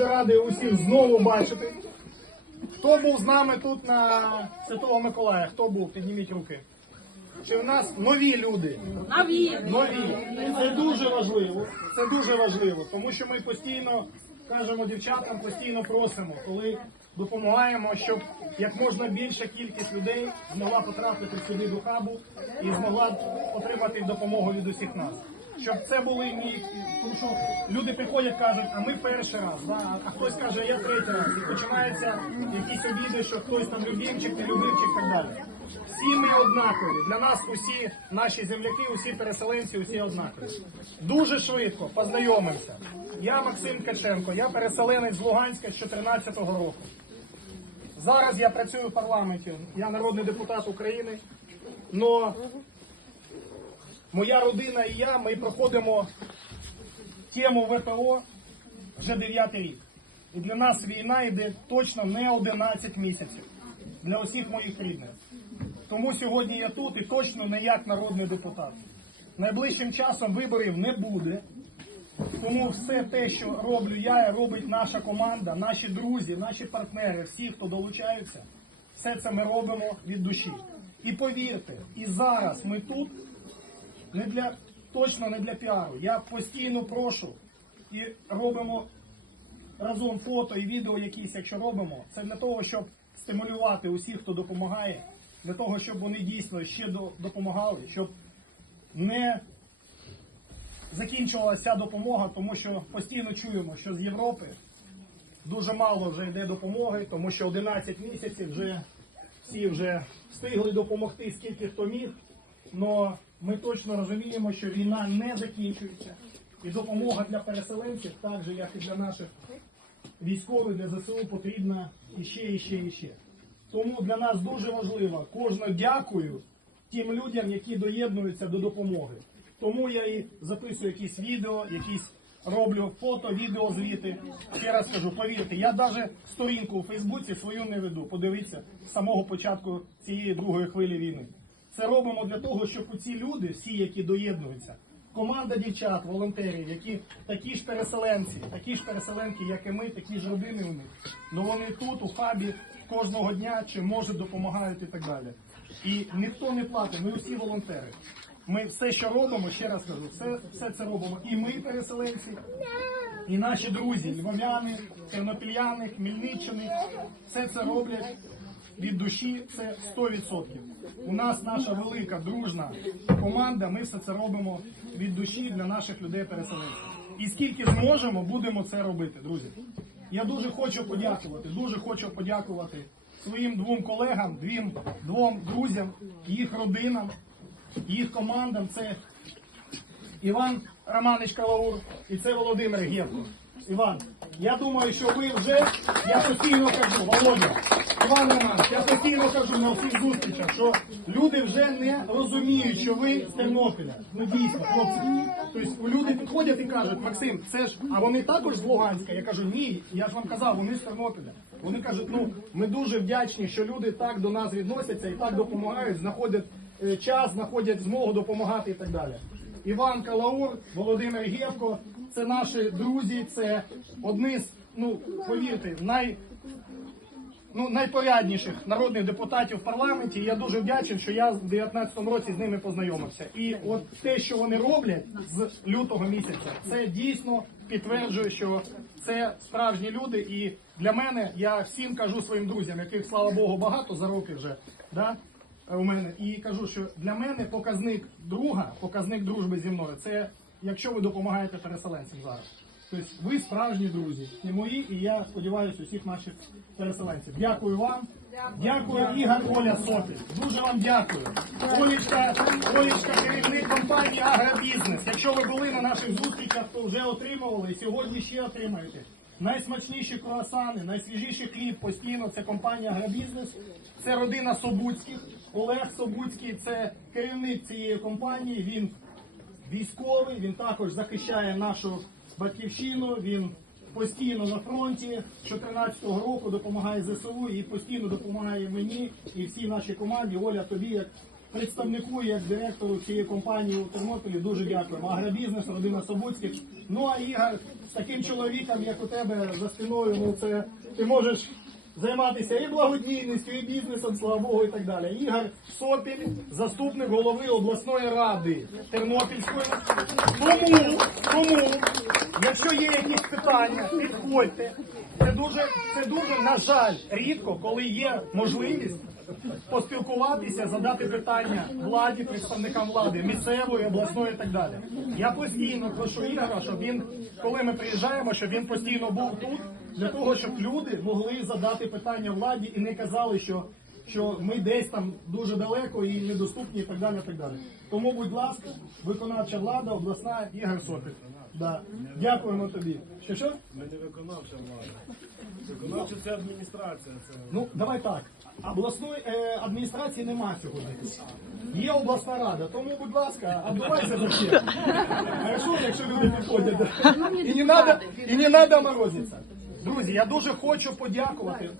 дуже радий усіх знову бачити. Хто був з нами тут на Святого Миколая? Хто був? Підніміть руки. Чи в нас нові люди? Нові. Нові. Це дуже важливо. Це дуже важливо, тому що ми постійно кажемо дівчатам, постійно просимо, коли допомагаємо, щоб як можна більша кількість людей змогла потрапити сюди до хабу і змогла отримати допомогу від усіх нас. Щоб це були ні, тому що люди приходять, кажуть, а ми перший раз, да? а хтось каже, я третій раз, і починаються якісь обіди, що хтось там любимчик, не любимчик і так далі. Всі ми однакові. Для нас усі наші земляки, усі переселенці, усі однакові. Дуже швидко познайомимося. Я Максим Каченко, я переселенець з Луганська з 2014 року. Зараз я працюю в парламенті, я народний депутат України. Но моя родина і я, ми проходимо тему ВПО вже 9 рік. І для нас війна йде точно не 11 місяців. Для усіх моїх рідних. Тому сьогодні я тут і точно не як народний депутат. Найближчим часом виборів не буде. Тому все те, що роблю я, робить наша команда, наші друзі, наші партнери, всі, хто долучаються, все це ми робимо від душі. І повірте, і зараз ми тут не для точно не для піару. Я постійно прошу і робимо разом фото і відео якісь, якщо робимо, це для того, щоб стимулювати усіх, хто допомагає, для того, щоб вони дійсно ще допомагали, щоб не закінчувалася допомога, тому що постійно чуємо, що з Європи дуже мало вже йде допомоги, тому що 11 місяців вже всі вже встигли допомогти, скільки хто міг. Но ми точно розуміємо, що війна не закінчується. І допомога для переселенців, так же, як і для наших військових, для ЗСУ потрібна іще, іще, іще. Тому для нас дуже важливо кожне дякую тим людям, які доєднуються до допомоги. Тому я і записую якісь відео, якісь роблю фото, відео звіти. Ще раз кажу, повірте, я навіть сторінку у Фейсбуці свою не веду. Подивіться з самого початку цієї другої хвилі війни. Це робимо для того, щоб ці люди, всі, які доєднуються, команда дівчат, волонтерів, які такі ж переселенці, такі ж переселенки, як і ми, такі ж родини у них. Ну вони тут, у хабі, кожного дня чи можуть допомагають і так далі. І ніхто не платить, ми усі волонтери. Ми все, що робимо, ще раз кажу, все, все це робимо. І ми, переселенці, і наші друзі, львов'яни, тернопільяни, хмельниччини, все це роблять від душі, це 100%. У нас наша велика дружна команда. Ми все це робимо від душі для наших людей-переселенців. І скільки зможемо, будемо це робити, друзі. Я дуже хочу подякувати, дуже хочу подякувати своїм двом колегам, двім двом друзям, їх родинам, їх командам. Це Іван Романич Калаур і це Володимир Гєвко. Іван, я думаю, що ви вже, я постійно кажу, Володя, Іван Романович, я постійно кажу на всіх зустрічах, що люди вже не розуміють, що ви з Тернополя. Ну дійсно, хлопці. Тобто люди підходять і кажуть, Максим, це ж, а вони також з Луганська. Я кажу, ні, я ж вам казав, вони з Тернополя. Вони кажуть, ну ми дуже вдячні, що люди так до нас відносяться і так допомагають, знаходять е, час, знаходять змогу допомагати і так далі. Іван Калаур, Володимир Гєвко, це наші друзі, це одні з, ну повірте, най, ну, найпорядніших народних депутатів в парламенті. Я дуже вдячний, що я в 19-му році з ними познайомився. І от те, що вони роблять з лютого місяця, це дійсно підтверджує, що це справжні люди. І для мене я всім кажу своїм друзям, яких слава Богу багато за роки вже. Да? у мене і кажу, що для мене показник друга, показник дружби зі мною це якщо ви допомагаєте переселенцям зараз. Тобто ви справжні друзі, і мої, і я сподіваюся, усіх наших переселенців. Дякую вам. Дякую, Ігор Оля Сопіль. Дуже вам дякую. Олічка, Олічка, керівник компанії Агробізнес. Якщо ви були на наших зустрічах, то вже отримували. і Сьогодні ще отримаєте. Найсмачніші круасани, найсвіжіший хліб постійно. Це компанія Агробізнес. Це родина Собуцьких. Олег Собуцький це керівник цієї компанії. Він військовий, він також захищає нашу батьківщину. Він постійно на фронті з 14-го року допомагає ЗСУ і постійно допомагає мені і всій нашій команді. Оля, тобі як представнику, як директору цієї компанії у Тернополі, дуже дякуємо. Агробізнес, родина Собуцьких. Ну а Ігор, з таким чоловіком, як у тебе за спиною, ну це ти можеш займатися і благодійністю, і бізнесом, слава Богу, і так далі. Ігор Сопіль, заступник голови обласної ради Тернопільської. Тому, тому, якщо є якісь питання, підходьте. Це дуже, це дуже, на жаль, рідко, коли є можливість поспілкуватися, задати питання владі, представникам влади, місцевої, обласної і так далі. Я постійно прошу Ігора, щоб він, коли ми приїжджаємо, щоб він постійно був тут, для того, щоб люди могли задати питання владі і не казали, що, що ми десь там дуже далеко і недоступні, і так далі. і так далі. Тому, будь ласка, виконавча влада, обласна Ігор Сопіт. Да. Дякуємо тобі. Що що? Ми не виконавча влада. Виконавча це адміністрація. Це Ну, давай так. Обласної е, адміністрації нема сьогодні. Є обласна рада, тому, будь ласка, обдувайся за всіх. Хорошо, якщо люди підходять. І не надо, і не надо морозитися. Друзі, я дуже хочу подякувати.